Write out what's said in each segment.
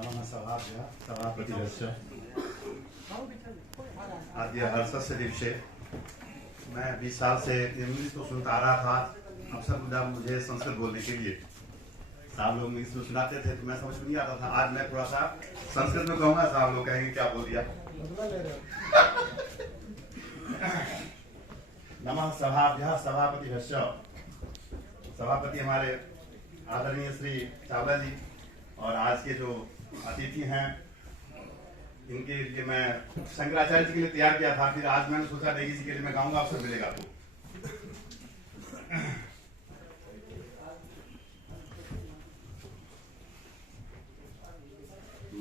नमः सभाभ्यः सभापतिभ्यश्च आद्य हर्षस्य दिवसे। मैं 20 साल से इंग्लिश को सुनता आ रहा था। अवसर मिला मुझे संस्कृत बोलने के लिए। साहब लोग इंग्लिश में सुनाते थे तो मैं समझ में नहीं आता था। आज मैं थोड़ा सा संस्कृत में कहूँगा, साहब लोग कहेंगे क्या बोल दिया। नमः सभाभ्यः सभापतिभ्यश्च। सभापति हमारे आदरणीय श्री चावला जी और आज के जो अतिथि हैं इनके लिए मैं शंकराचार्य जी के लिए तैयार किया था। फिर आज मैंने सोचा देगी जी के लिए मैं गाऊंगा, अवसर मिलेगा तो।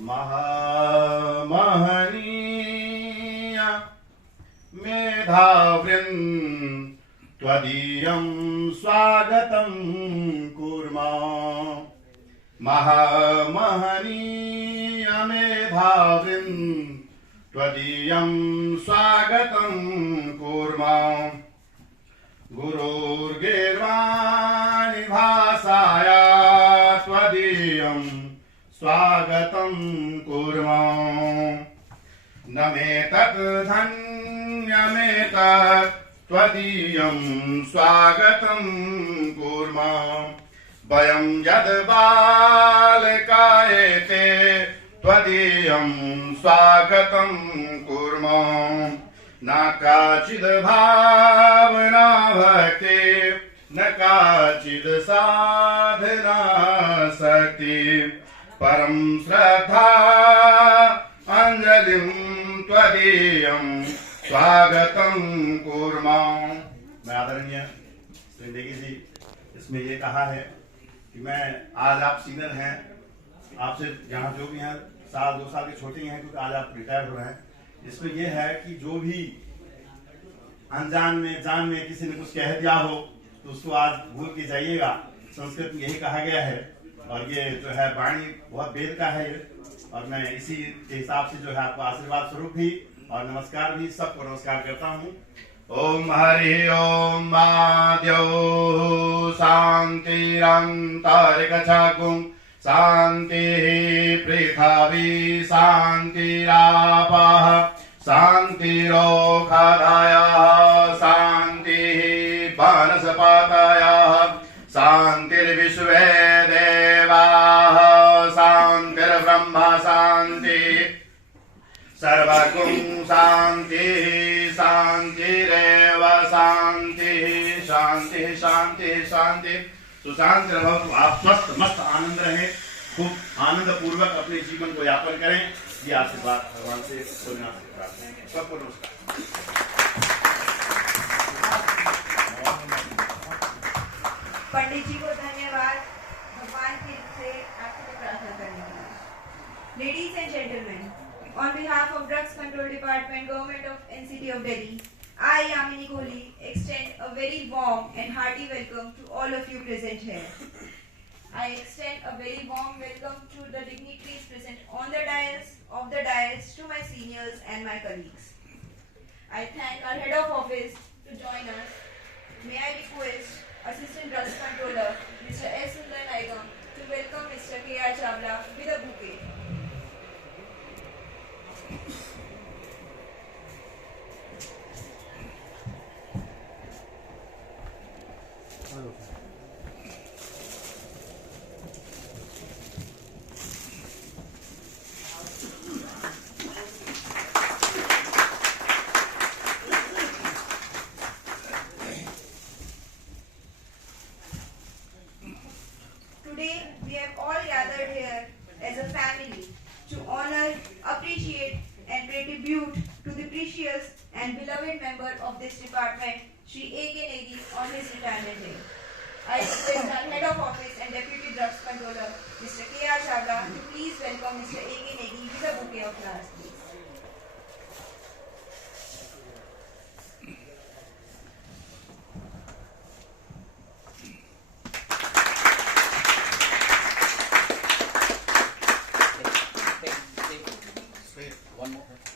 महामहनीय मेधावृन् त्वदीयं स्वागतं कुर्मः। महामहनीय मेधावृन् त्वदीयं स्वागतं कुर्मः। गुरुर्गीर्वाणि भाषाया त्वदीयं स्वागतं कुर्मः। न मेतत् धन्यमेतत् त्वदीयं स्वागतं कुर्मः। वयं यद् बालकायते त्वदीयं स्वागतं कुर्मः। न काचिद् भावना भक्ति न काचिद् साधना शक्ति परं श्रद्धा अंजलिं त्वदीयं स्वागतं कुर्मः। मैं आदरणीय श्री देगी जी इसमें ये कहा है कि मैं आज आप सीनियर हैं, आपसे यहाँ जो भी हैं साल 2 साल के छोटे हैं क्योंकि आज आप रिटायर हो रहे हैं। इसमें यह है कि जो भी अनजान में जान में किसी ने कुछ कह दिया हो तो उसको आज भूल के जाइएगा। संस्कृत में यही कहा गया है और ये जो है वाणी बहुत वेद का है और मैं इसी के हिसाब से जो है आपको आशीर्वाद स्वरूप भी और नमस्कार भी सबको नमस्कार करता हूँ। ओम हरि ओम आद्यो शांतिरंतरिक्षगुं शांति पृथ्वी शांतिरापः शांतिरोषधयः शांतिः वनस्पतयः शांतिर्विश्वे देवाः शांतिर्ब्रह्म शांतिः सर्वगुं शांतिः शांतिरेव शांतिः शांति शांति शांति। सुशांति रहो। आप स्वस्थ मस्त आनंद रहे, खूब आनंद पूर्वक अपने जीवन को यापन करें। ये आशीर्वाद भगवान से सोना से प्रार्थना है। सबको नमस्कार। पंडित जी को धन्यवाद भगवान की से आपसे प्रार्थना करने के लिए। Ladies and gentlemen, on behalf of Drugs Control Department, Government of NCT of Delhi, I, Yamini Kohli, extend a very warm and hearty welcome to all of you present here. I extend a very warm welcome to the dignitaries present on the dais, to my seniors and my colleagues. I thank our head of office to join us. May I request Assistant Drugs Controller, Mr. S. Sundar Naigam, to welcome Mr. K.R. Chavla with a bouquet. Today, we have all gathered here as a family to honor, appreciate, and pay tribute to the precious and beloved member of this department, Shri A.K. Negi, on his retirement day. I request our Head of Office and Deputy Drugs Controller, Mr. K.R. Chavla, to please welcome Mr. A.K. Negi with a bouquet of flowers, please.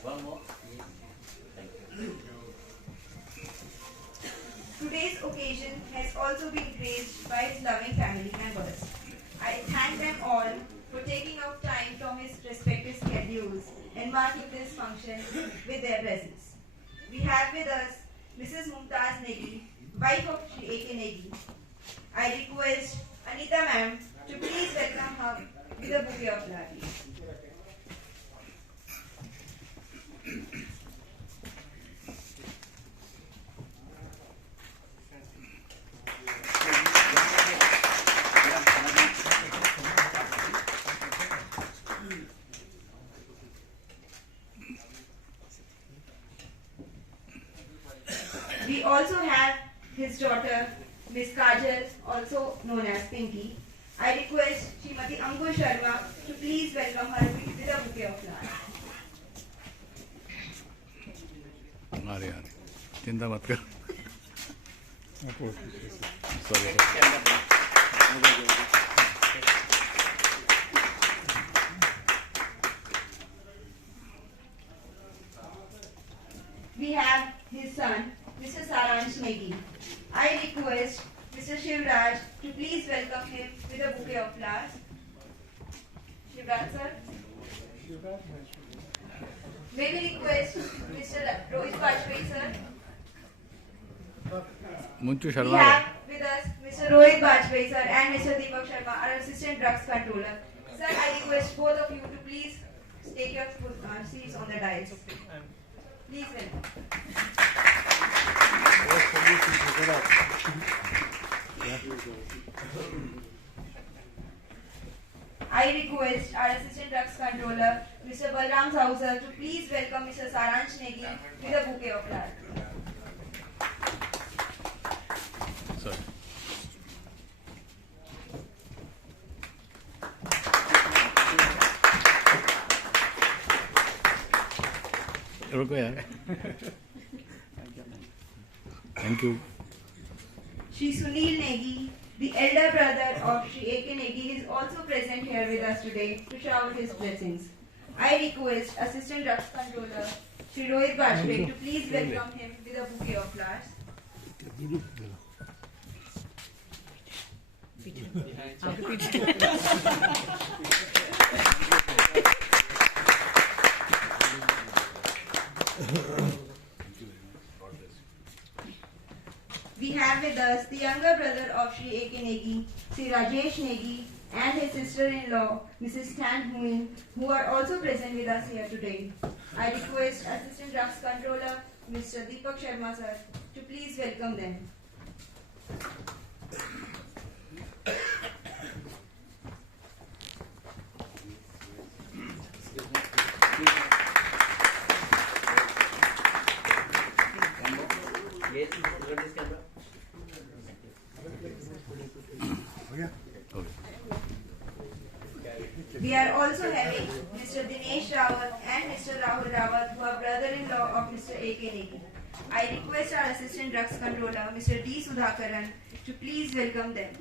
One more. Thank you. Today's occasion has also been graced by his loving family members. I thank them all for taking out time from his respective schedules and marking this function with their presence. We have with us Mrs. Mumtaz Negi, wife of Shri A.K. Negi. I request Anita ma'am to please welcome her with a bouquet of flowers. We also have his daughter, Miss Kajal, also known as Pinky. I request Srimati Ankush Sharma to please welcome her with a bouquet of flowers. अरे यार चिंता मत कर sorry We have his son, Mr. Saransh Negi. I request Mr. Shivraj to please welcome him with a bouquet of flowers. Shivraj sir. May we request Mr. Rohit Bajpayee sir. मुंचू We Sharma have with us Mr. Rohit Bajpayee sir and Mr. Deepak Sharma, our assistant drugs controller. Sir, I request both of you to please take your seats on the dais. Please welcome. I request our assistant drugs controller, Mr. Balram Sauser, to please welcome Mr. Saransh Negi with a bouquet of flowers. Sorry रुको यार thank you Shri Sunil Negi, the elder brother of Shri A.K. Negi, is also present here with us today to shower his blessings. I request Assistant Drugs Controller Shri Rohit Bajpayee to please welcome him with a bouquet of flowers. We have with us the younger brother of Shri A.K. Negi, Shri Rajesh Negi, and his sister-in-law, Mrs. Stan Huin, who are also present with us here today. I request Assistant Drugs Controller, Mr. Deepak Sharma sir, to please welcome them. Yes, look at this camera. We are also having Mr. Dinesh Rawat and Mr. Rahul Rawat, who are brother-in-law of Mr. A.K. Negi. I request our Assistant Drugs Controller, Mr. D. Sudhakaran, to please welcome them.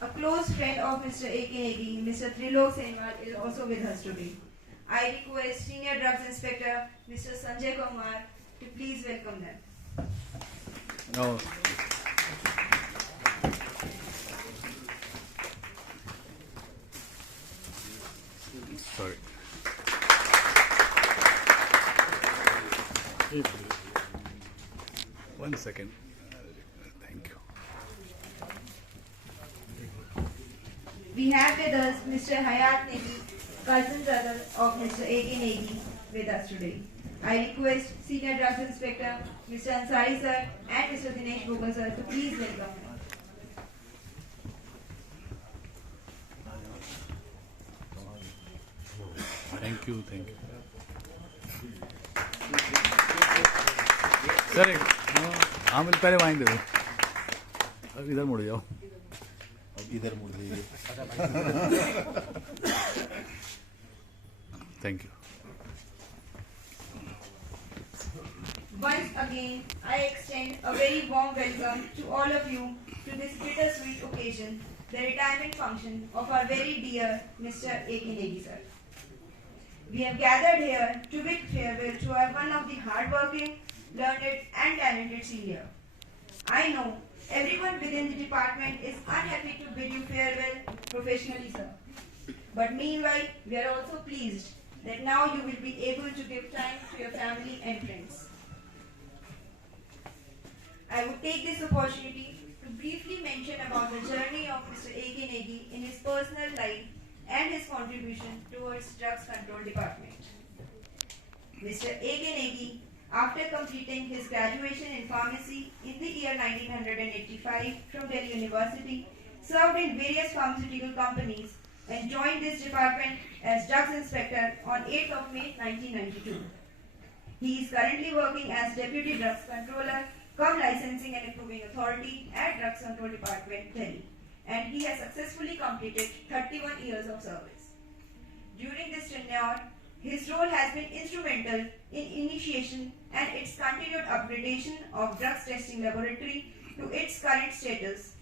A close friend of Mr. A.K. Negi, Mr. Trilok Senwal, is also with us today. I request Senior Drugs Inspector, Mr. Sanjay Kumar, to please welcome them. No. Sorry. One second. Thank you. We have with us Mr. Hayat Negi, cousin brother of Mr. A.K. Negi, with us today. I request Senior Drugs Inspector, Mr. Ansari sir and Mr. Dinesh Bogan sir to please welcome him. Thank you sir हाँ मुझे पहले वाइन दे दो अब इधर मुड़ जाओ अब इधर मुड़ लीजिए thank you Once again, I extend a very warm welcome to all of you to this bittersweet occasion, the retirement function of our very dear Mr. A.K. Negi sir. We have gathered here to bid farewell to our one of the hardworking, learned and talented senior. I know everyone within the department is unhappy to bid you farewell professionally, sir. But meanwhile, we are also pleased that now you will be able to give time to your family and friends. I would take this opportunity to briefly mention about the journey of Mr. A.K. Negi in his personal life and his contribution towards Drugs Control Department. Mr. A.K. Negi, after completing his graduation in pharmacy in the year 1985 from Delhi University, served in various pharmaceutical companies and joined this department as Drugs Inspector on 8th of May 1992. He is currently working as Deputy Drugs Controller, cum Licensing and Approving Authority at Drugs Control Department, Delhi, and he has successfully completed 31 years of service. During this tenure, his role has been instrumental in initiation and its continued upgradation of drugs testing laboratory to its current status.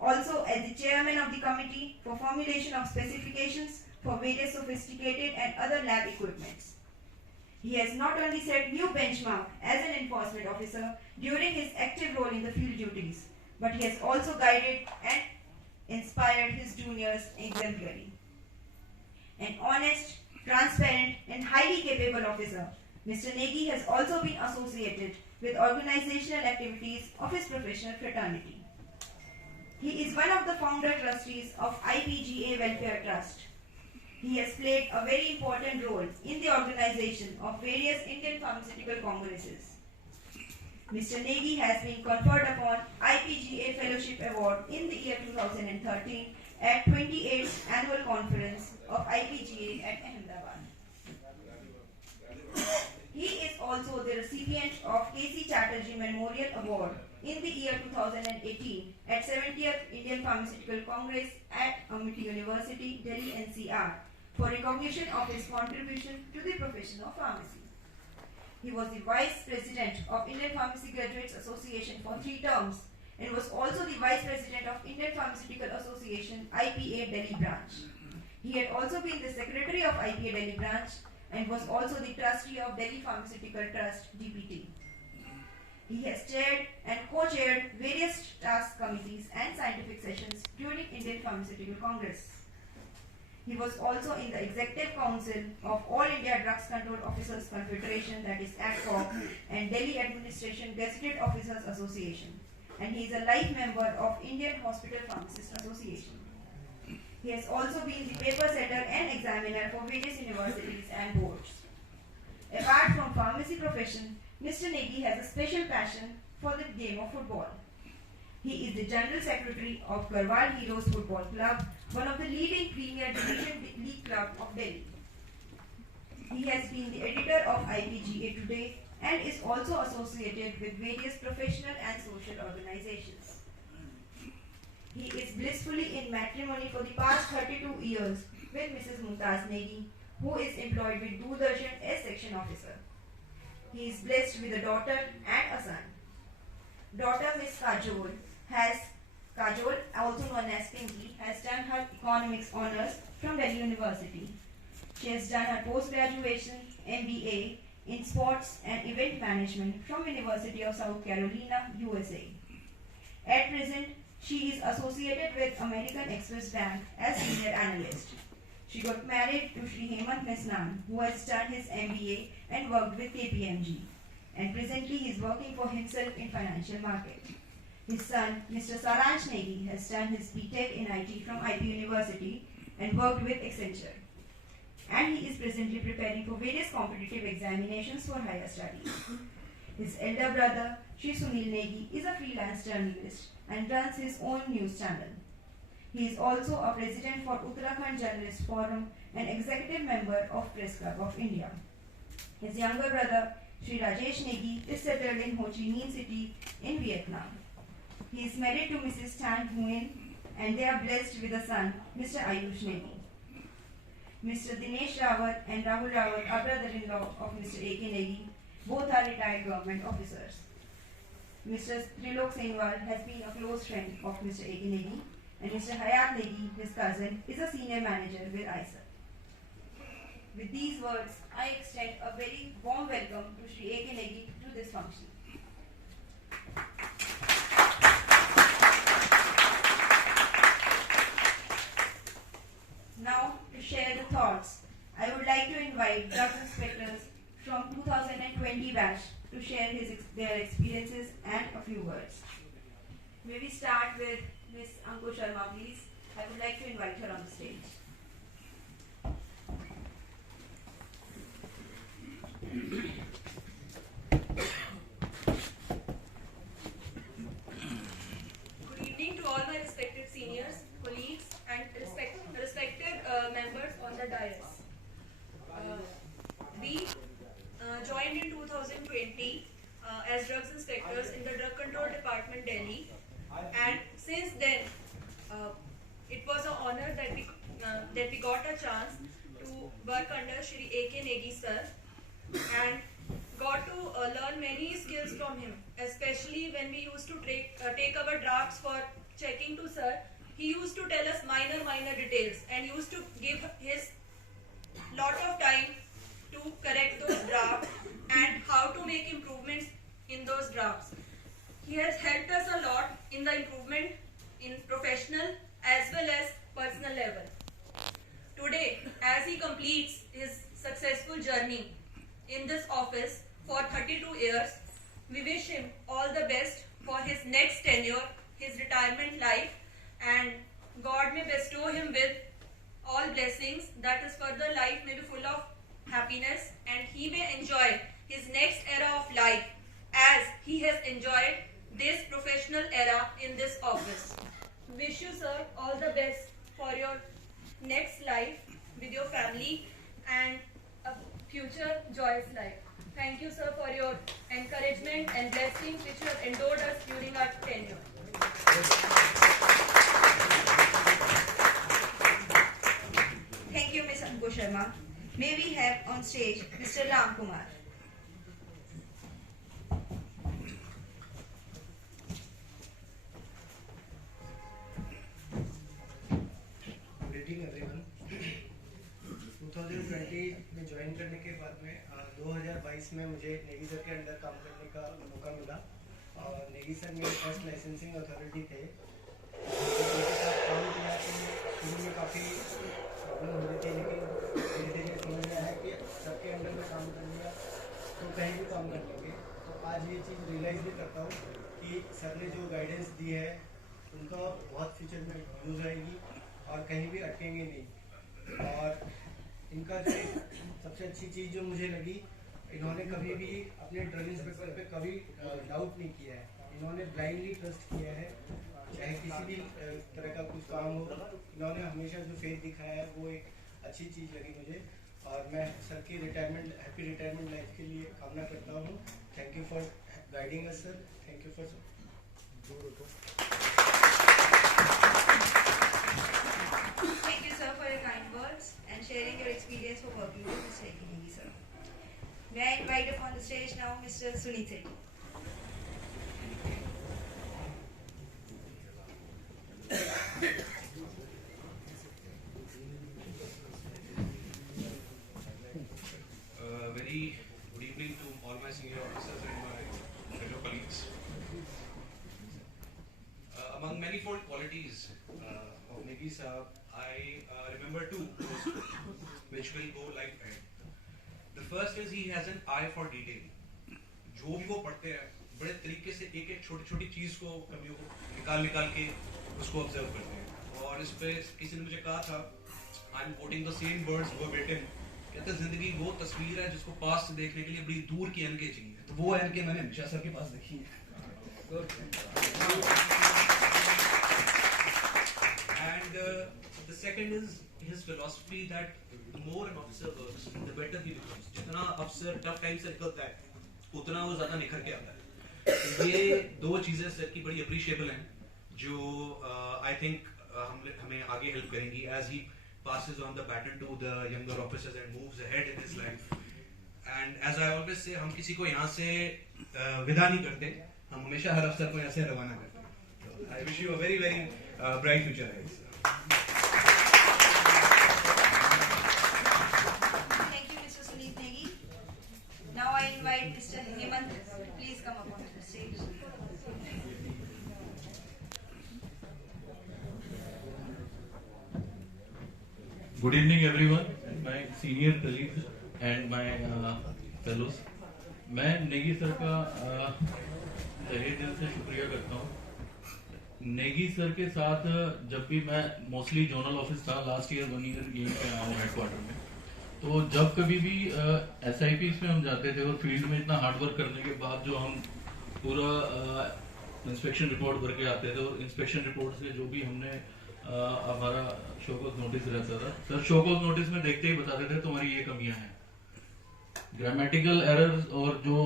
Also, as the chairman of the committee for formulation of specifications for various sophisticated and other lab equipments. He has not only set new benchmark as an enforcement officer during his active role in the field duties, but he has also guided and inspired his juniors exemplary. An honest, transparent and highly capable officer, Mr. Negi has also been associated with organizational activities of his professional fraternity. He is one of the founder trustees of IPGA Welfare Trust. He has played a very important role in the organization of various Indian pharmaceutical congresses. Mr. Negi has been conferred upon IPGA Fellowship Award in the year 2013 at 28th Annual Conference of IPGA at Ahmedabad. He is also the recipient of K.C. Chatterjee Memorial Award in the year 2018 at 70th Indian Pharmaceutical Congress at Amity University, Delhi NCR for recognition of his contribution to the profession of pharmacy. He was the Vice President of Indian Pharmacy Graduates Association for 3 terms and was also the Vice President of Indian Pharmaceutical Association IPA Delhi branch. He had also been the Secretary of IPA Delhi branch and was also the Trustee of Delhi Pharmaceutical Trust DPT. He has chaired and co-chaired various task committees and scientific sessions during Indian Pharmaceutical Congress. He was also in the Executive Council of All India Drugs Control Officers Confederation, that is ADCOC, and Delhi Administration Gazetted Officers Association. And he is a life member of Indian Hospital Pharmacists Association. He has also been the paper setter and examiner for various universities and boards. Apart from pharmacy profession, Mr. Negi has a special passion for the game of football. He is the General Secretary of Garhwal Heroes Football Club, one of the leading Premier Division League club of Delhi. He has been the editor of IPGA Today and is also associated with various professional and social organizations. He is blissfully in matrimony for the past 32 years with Mrs. Mumtaz Negi, who is employed with Doordarshan as section officer. He is blessed with a daughter and a son. Daughter Miss Kajol, also known as Pinky, has done her economics honors from Delhi University. She has done her post-graduation MBA in sports and event management from University of South Carolina, USA. At present, she is associated with American Express Bank as senior analyst. She got married to Shri Hemant Misnan, who has done his MBA and worked with KPMG. And presently he is working for himself in financial market. His son, Mr. Saransh Negi, has done his BTech in IT from IP University and worked with Accenture. And he is presently preparing for various competitive examinations for higher studies. His elder brother, Shri Sunil Negi, is a freelance journalist and runs his own news channel. He is also a president for Uttarakhand Journalist Forum and executive member of Press Club of India. His younger brother, Shri Rajesh Negi, is settled in Ho Chi Minh City in Vietnam. He is married to Mrs. Tan Nguyen and they are blessed with a son, Mr. Ayush Negi. Mr. Dinesh Rawat and Rahul Rawat are brother-in-law of Mr. A.K. Negi. Both are retired government officers. Mr. Trilok Senwal has been a close friend of Mr. A.K. Negi, and Mr. Hayat Negi, his cousin, is a senior manager with ISA. With these words, I extend a very warm welcome to Shri A.K. Negi to this function. Now, to share the thoughts, I would like to invite Drugs Inspectors from 2020 batch to share their experiences and a few words. May we start with Ms. Ankush Sharma, please. I would like to invite her on the stage. Good evening to all my respected seniors, colleagues, and respected members on the dais. We joined in 2020 as drugs inspectors in the Drug Control Department, Delhi, and since then it was an honor that we got a chance to work under Shri A.K. Negi sir and got to learn many skills from him, especially when we used to take our drafts for checking to sir. He used to tell us minor details and used to give his lot of time to correct those drafts and how to make improvements in those drafts. He has helped us a lot in the improvement in professional as well as personal level. Today, as he completes his successful journey in this office for 32 years, we wish him all the best for his next tenure, his retirement life, and God may bestow him with all blessings, that his further life may be full of happiness and he may enjoy his next era of life as he has enjoyed this professional era in this office. Wish you, sir, all the best for your next life with your family and a future joyous life. Thank you, sir, for your encouragement and blessings which you have endured us during our tenure. Thank you, Ms. Ankush Sharma. May we have on stage Mr. Ram Kumar. Good evening everyone. 2020 में ज्वाइन करने के बाद में 2022 में मुझे नेगी सर के अंडर काम करने का मौका मिला और नेगी सर मेरे फर्स्ट लाइसेंसिंग अथॉरिटी थे। उनके साथ काम किया तो शुरू में काफ़ी प्रॉब्लम हो रही थी, लेकिन धीरे धीरे समझ में आया कि सबके अंडर में काम कर लिया तो कहीं भी काम कर लेंगे। तो आज ये चीज़ रियलाइज़ भी करता हूँ कि सर ने जो गाइडेंस दी है उनका बहुत फ्यूचर में यूज़ आएगी और कहीं भी अटकेंगे नहीं। और इनका जो सबसे अच्छी चीज़ जो मुझे लगी, इन्होंने कभी भी अपने ड्रग इंस्पेक्टर पे कभी डाउट नहीं किया है। इन्होंने ब्लाइंडली ट्रस्ट किया है, चाहे किसी भी तरह का कुछ काम हो। इन्होंने हमेशा जो फेथ दिखाया है वो एक अच्छी चीज़ लगी मुझे और मैं सर की हैप्पी रिटायरमेंट लाइफ के लिए कामना करता हूँ। Thank you for guiding us sir, thank you for Thank you, sir, for your kind words and sharing your experience for working with Mr. A.K. Negi, sir. May I invite upon the stage now Mr. Sunit Sethi. Very good evening to all my senior officers and my fellow colleagues. Among manifold qualities of Negi Saab, I remember two which will go like that. The first is he has an eye for detail. जो भी वो पढ़ते हैं बड़े तरीके से एक एक छोटी छोटी चीज को कमियों को निकाल के उसको ऑब्जर्व करते हैं। और इस पे किसी ने मुझे कहा था, I am quoting the same words verbatim, कहते हैं जिंदगी वो तस्वीर है जिसको पास से देखने के लिए बड़ी दूर की एनके चाहिए। तो वो एनके मैंने हमेशा सर के पास देखी है। And the second is his philosophy that the more an officer works, the better he becomes. जितना अफसर टफ टाइम से निकलता है, उतना वो ज्यादा निखर के आता है। ये दो चीजें सर की बड़ी अप्रिशिएबल हैं, जो आई थिंक हमें आगे हेल्प करेंगी as he passes on the baton to the younger officers and moves ahead in his life. And as I always say, हम किसी को यहाँ से विदा नहीं करते, हम हमेशा हर अफसर को यहाँ से रवाना करते हैं। तो I wish you a very very bright future है। Thank you, Mr. Sunit Negi. Now I invite Mr. Hemant. Please come up on the stage. Good evening, everyone, my senior colleagues and my fellows. मैं नेगी सर का तहे दिल से शुक्रिया करता हूँ। नेगी सर के साथ जब भी मैं मोस्टली जोनल ऑफिस था लास्ट ईयर 1 ईयर यहीं पे आया हूँ हेडक्वार्टर में, तो जब कभी भी SIPs में हम जाते थे और फील्ड में इतना हार्ड वर्क करने के बाद जो हम पूरा इंस्पेक्शन रिपोर्ट भर के आते थे और इंस्पेक्शन रिपोर्ट से जो भी हमने हमारा शो कॉज नोटिस रहता था, सर शो कॉज नोटिस में देखते ही बताते थे तुम्हारी ये कमियां हैं। ग्रामेटिकल एरर्स और जो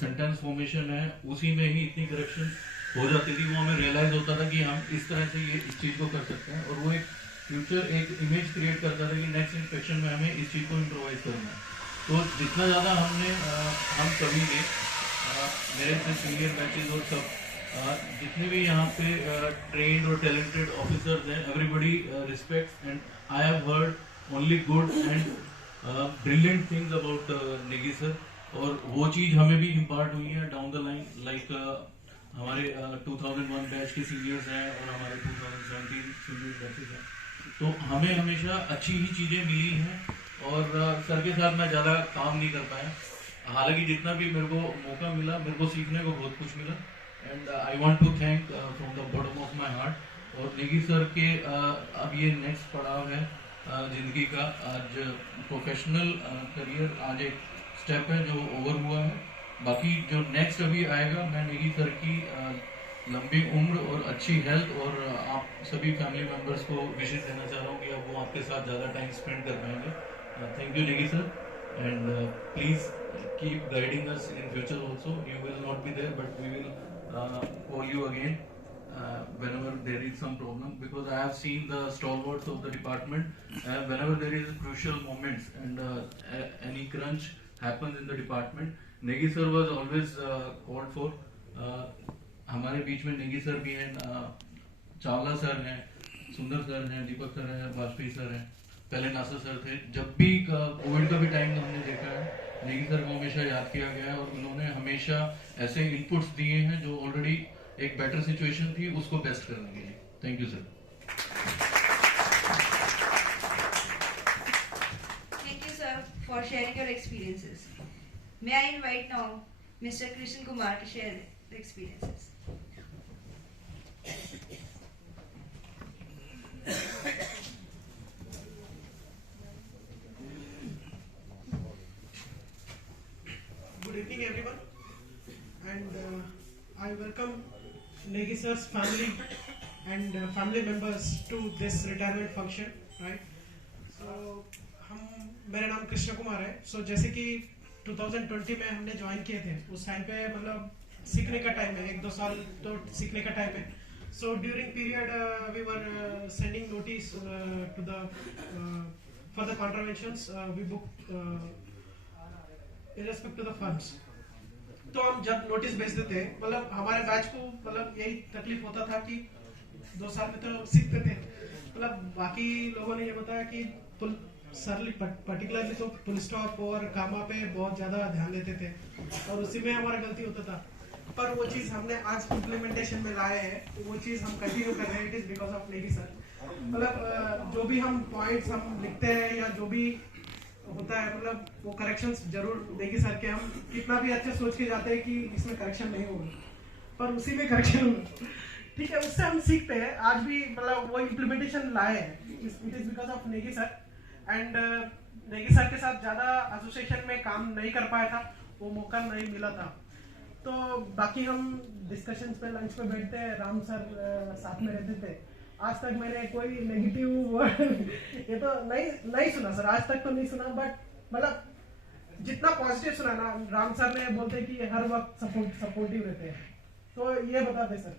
सेंटेंस फॉर्मेशन है उसी में ही इतनी करेक्शन हो जाती थी, वो हमें रियलाइज होता था कि हम इस तरह से ये इस चीज को कर सकते हैं, और वो एक फ्यूचर एक इमेज क्रिएट करता था कि नेक्स्ट इंस्पेक्शन में हमें इस चीज को इम्प्रोवाइज करना है। तो जितना ज्यादा हमने हम सभी ने मेरे से सीनियर बैचेज और सब जितने भी यहाँ पे ट्रेन्ड और टैलेंटेड ऑफिसर्स हैं, everybody respects and I have heard only good and brilliant things about Negi सर, और वो चीज हमें भी इम्पार्ट हुई है डाउन द लाइन। लाइक हमारे 2001 बैच के सीनियर्स हैं और हमारे 2017 सीनियर बैचेस हैं, तो हमें हमेशा अच्छी ही चीजें मिली हैं, और सर के साथ मैं ज्यादा काम नहीं कर पाया। हालांकि जितना भी मेरे को मौका मिला, मेरे को सीखने को बहुत कुछ मिला, and I want to thank from the bottom of my heart. और नेगी सर के अब ये नेक्स्ट पड़ाव है जिंदगी का, आज प्रोफेशनल करियर आज एक स्टेप है जो ओवर हुआ है। बाकी जो नेक्स्ट अभी आएगा, मैं नेगी सर की लंबी उम्र और अच्छी हेल्थ और आप सभी फैमिली मेंबर्स को विशेष देना चाह रहा हूँ कि अब वो आपके साथ ज़्यादा टाइम स्पेंड कर पाएंगे। Thank you Negi sir, and please keep guiding us in future also. You will not be there, but we will call you again whenever there is some problem, because I have seen the stalwarts of the department whenever there is crucial moments and any crunch happens in the department, Negi sir was always called for. हमारे बीच में नेगी सर भी हैं, चावला सर हैं, सुंदर सर हैं, दीपक सर हैं, वाजपेयी सर हैं, पहले नासर सर थे। जब भी कोविड का भी टाइम हमने देखा है, नेगी सर को हमेशा याद किया गया है, और उन्होंने हमेशा ऐसे इनपुट्स दिए हैं जो ऑलरेडी एक बेटर सिचुएशन थी उसको बेस्ट करने के लिए। Thank you sir. Thank you, sir, for sharing your experiences. May I invite now Mr. Krishnan Kumar to share the experiences. Good evening, everyone, and I welcome Negi sir's family and family members to this retirement function, right? So मेरा नाम कृष्ण कुमार है। So जैसे कि 2020 में हमने ज्वाइन किए थे, उस टाइम पे मतलब सीखने का टाइम है, 1-2 साल तो सीखने का टाइम है। So during period we were sending notice to the for the contraventions we booked irrespective to the funds। तो हम जब नोटिस भेजते थे, मतलब हमारे बैच को मतलब यही तकलीफ होता था कि 2 साल में तो सीखते थे, मतलब बाकी लोगों ने ये बताया कि पर्टिकुलरली तो फुल स्टॉप और कामा पे बहुत ज्यादा ध्यान देते थे, और उसी में हमारा गलती होता था। पर वो चीज हमने आज इम्प्लीमेंटेशन में लाए हैं, तो वो चीज हम कंटिन्यू कर रहे हैं। It is because of Negi सर। मतलब जो भी हम पॉइंट्स हम लिखते हैं या जो भी होता है, मतलब वो करेक्शंस जरूर नेगी सर के, हम कितना भी अच्छे सोच के जाते हैं कि इसमें करेक्शन नहीं होगा, पर उसी में करेक्शन होगा, ठीक है, उससे हम सीखते हैं। आज भी मतलब वो इम्प्लीमेंटेशन लाए हैं, it is because of Negi sir. And Negi सर के साथ ज्यादा एसोसिएशन में काम नहीं कर पाया था, वो मौका नहीं मिला था। तो बाकी हम डिस्कशंस पे लंच पे बैठते हैं, राम सर साथ में रहते थे। आज तक मैंने कोई नेगेटिव वर्ड ये तो नहीं सुना सर, आज तक तो नहीं सुना, बट मतलब जितना पॉजिटिव सुना ना, राम सर ने बोलते कि हर वक्त सपोर्टिव रहते हैं, तो ये बताते सर।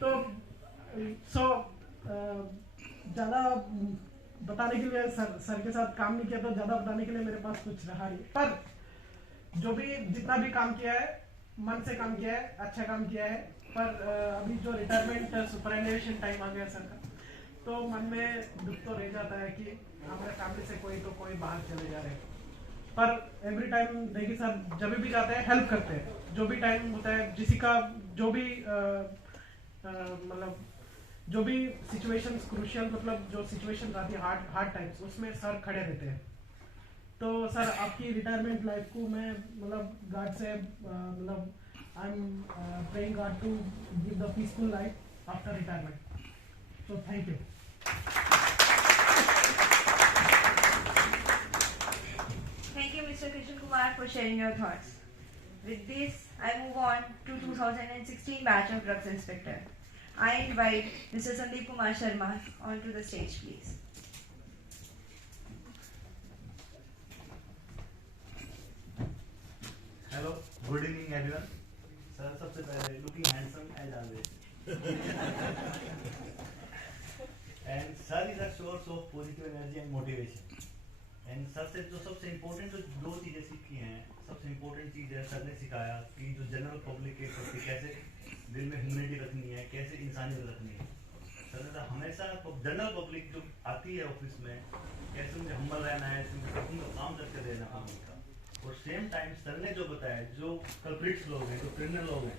तो ज्यादा बताने के लिए सर के साथ काम नहीं किया, तो ज्यादा बताने के लिए मेरे पास कुछ रहा नहीं, पर जो भी जितना भी काम किया है मन से काम किया है, अच्छा काम किया है। पर अभी जो रिटायरमेंट सुपरएनुएशन टाइम आ गया सर का, तो मन में दुख तो रह जाता है कि हमारे फैमिली से कोई बाहर चले जा रहे हैं। पर एवरी टाइम नेगी सर जब भी जाते हैं हेल्प करते हैं, जो भी टाइम होता है किसी का जो भी मतलब जो भी सिचुएशंस क्रूशियल, मतलब जो सिचुएशन आती है हार्ड टाइम्स, उसमें सर खड़े रहते हैं। तो सर आपकी रिटायरमेंट लाइफ को मैं मतलब गॉड से मतलब I am praying God to give the peaceful life after retirement. So thank you. Thank you, Mr. Krishan Kumar, for sharing your thoughts. With this, I move on to 2016 batch of drugs inspector. I invite Mr. Sandeep Kumar Sharma onto the stage, please. Hello, good evening everyone. Sir सबसे पहले looking handsome as always and sir is a source of positive energy and motivation. And sir से जो सबसे इम्पोर्टेंट जो दो चीज़ें सीखी हैं, सबसे इम्पोर्टेंट चीज़ है सर ने सिखाया कि जो जनरल पब्लिक के प्रति कैसे दिल में ह्यूमैनिटी रखनी है, कैसे इंसानियत रखनी है। सर ने हमेशा जनरल पब्लिक जो आती है ऑफिस में, कैसे उनसे हम्बल रहना है, उनका काम करके देना पब्लिक का। और सेम टाइम सर ने जो बताया, जो कल्प्रिट्स लोग हैं, जो क्रिमिनल लोग हैं,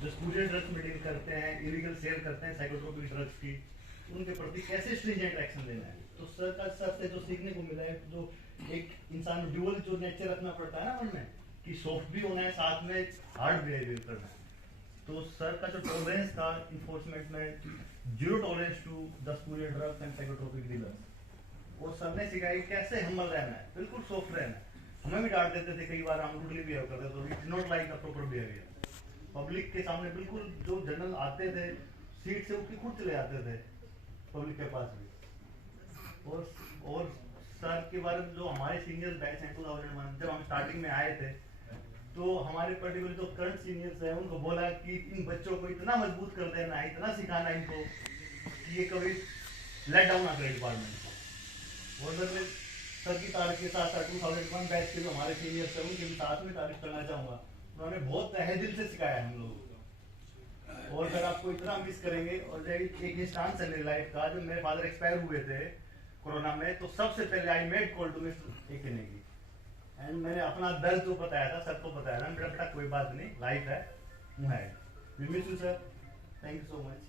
जो स्टूडेंट ड्रग्स में डील करते हैं, इलीगल सेल करते हैं साइकोट्रोपिक ड्रग्स की, उनके प्रति कैसे स्ट्रिंजेंट एक्शन लेना है। तो सर का सर से जो सीखने को मिला है, जो एक इंसान ड्यूअल जो नेचर रखना पड़ता है ना मन में, कि सॉफ्ट भी होना है, साथ में हार्ड बिहेवियर करना है। तो सर का जो टॉलरेंस था इन्फोर्समेंट में, zero tolerance to the student drugs and psychotropic dealers, वो सर ने सिखाई कैसे हम्बल रहना है, बिल्कुल सॉफ्ट रहना है। हमें भी डांट देते थे कई बार, हम रूडली बिहेव करते, तो it's not like a proper behaviour. Public के सामने बिल्कुल जो जनरल आते थे, सीट से उठ के खुद चले जाते थे पब्लिक के पास भी। और सर के बारे में जो हमारे सीनियर बैच हैं 2001, जब हम स्टार्टिंग में आए थे, तो हमारे पर्टिकुलर जो करंट सीनियर्स हैं उनको बोला कि इन बच्चों को इतना मजबूत कर देना है, इतना सिखाना है इनको कि ये कभी लेट डाउन ना करे डिपार्टमेंट को। और सर की तारीफ के साथ 2001 बैच के जो हमारे सीनियर्स हैं उनके भी साथ में तारीफ करना चाहूँगा। उन्होंने बहुत तहे दिल से सिखाया हम लोगों को। और सर आपको इतना मिस करेंगे। और एक इंस्टांस है मेरी लाइफ का, जब मेरे फादर एक्सपायर हुए थे कोरोना में, तो सबसे पहले I made call to mister A Negi and मैंने अपना दर्द जो बताया था सर को बताया था, बेटा कोई बात नहीं, लाइफ है, वो है। We miss you sir, thank you so much.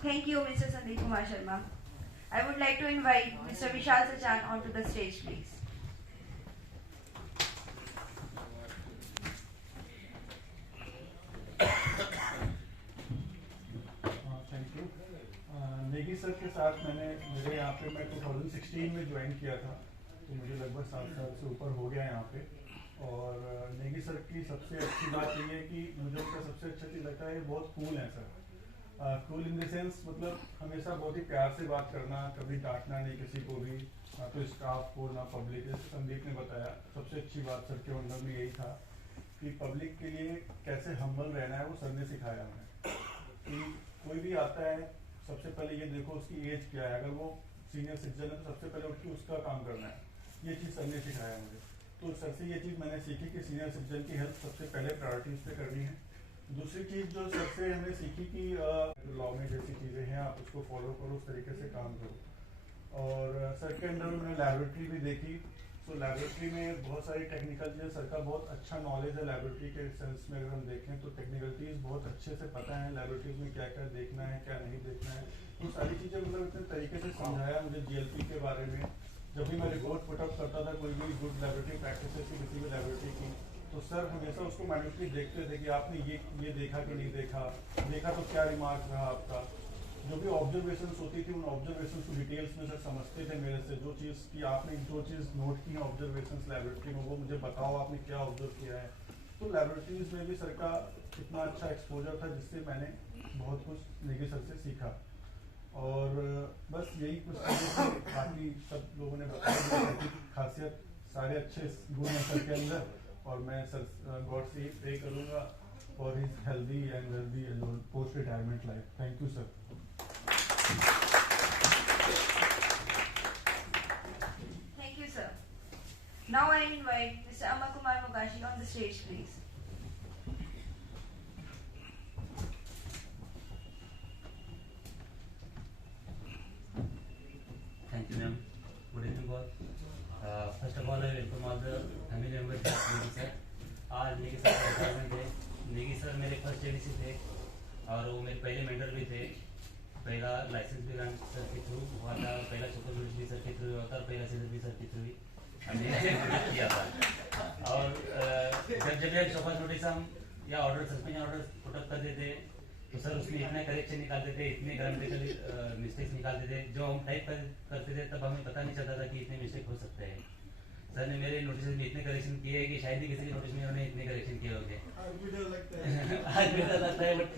Thank you, Mr. Sandeep Kumar Sharma. I would like to invite Mr. Vishal Sachan onto the stage, please. Thank you. Negi सर के साथ मेरे यहाँ पे मैं 2016 में ज्वाइन किया था, तो मुझे लगभग 7 साल से ऊपर हो गया यहाँ पे। और नेगी सर की सबसे अच्छी बात ये है कि मुझे उनका सबसे अच्छा चीज़ लगता है, बहुत कूल है sir. Cool in the sense, मतलब हमेशा बहुत ही प्यार से बात करना, कभी डांटना नहीं किसी को भी, ना तो स्टाफ को ना पब्लिक। जैसे संदीप ने बताया, सबसे अच्छी बात सर के अंदर में यही था कि पब्लिक के लिए कैसे हम्बल रहना है, वो सर ने सिखाया हमें। कि कोई भी आता है, सबसे पहले ये देखो उसकी एज क्या है, अगर वो सीनियर सिटीजन है तो सबसे पहले उठ के उसका काम करना है, ये चीज़ सर ने सिखाया मुझे। तो सर से ये चीज़ मैंने सीखी कि सीनियर सिटीजन की हेल्प सबसे पहले प्रायोरिटीज पे करनी है। दूसरी चीज़ जो सर से हमने सीखी कि लॉ में जैसी चीज़ें हैं आप उसको फॉलो करो, उस तरीके से काम करो। और सर के अंदर मैंने लैबोरेटरी भी देखी, तो लैबोरेटरी में बहुत सारी टेक्निकल चीज़ें, सर का बहुत अच्छा नॉलेज है लैबोरेटरी के सेंस में। अगर हम देखें तो टेक्निकलिटीज़ बहुत अच्छे से पता है लैबोरेटरीज में क्या क्या देखना है, क्या नहीं देखना है। तो सारी चीज़ें मतलब इतने तरीके से समझाया मुझे GLP के बारे में। जब भी मैं रिपोर्ट पुटअप करता था कोई भी गुड लैबोरेटरी प्रैक्टिसेस की किसी भी लैबोरेटरी की, तो सर हमेशा उसको मैन्युअली देखते थे कि आपने ये देखा कि नहीं देखा, देखा तो क्या रिमार्क रहा आपका। जो भी ऑब्जर्वेशंस होती थी, उन ऑब्जर्वेशंस को डिटेल्स में सर समझते थे मेरे से। जो चीज़ की आपने जो चीज़ नोट की है ऑब्जर्वेशंस लैबोरेटरी में, वो मुझे बताओ आपने क्या ऑब्जर्व किया है। तो लैबोरेटरीज में भी सर का इतना अच्छा एक्सपोजर था, जिससे मैंने बहुत कुछ नेगी सर से सीखा। और बस यही कुछ बाकी सब लोगों ने बताया कि खासियत सारे अच्छे गुण हैं सर के अंदर। और मैं सर गॉड से ही प्रे करूँगा for his healthy and wealthy post retirement life. Thank you sir. Now I invite Mr. Amar Kumar Mokashi on the stage, please. Thank you, ma'am. Good evening, all. First of all, I welcome all the family members of Negi सर. आज नेगी सर का रिटायरमेंट है. नेगी सर मेरे first ADC थे और वो मेरे पहले मेंटर भी थे. पहला लाइसेंस भी रन सर के थ्रू हुआ था, पहला सुपरविजन भी सर के थ्रू हुआ था, पहला सीजन भी सर के थ्रू हमने किया था. और जब शोकॉज नोटिस हम या ऑर्डर सस्पेंशन ऑर्डर पुटअप करते थे तो सर उसमें इतने करेक्शन निकालते थे, इतने ग्रामेटिकल मिस्टेक्स निकालते थे. जो हम टाइप करते थे तब हमें पता नहीं चलता था कि इतने मिस्टेक हो सकते हैं. सर ने मेरे नोटिस में इतने करेक्शन किए हैं कि शायद ही किसी के नोटिस में उन्होंने इतने करेक्शन किए होंगे. आज भी डर लगता है बट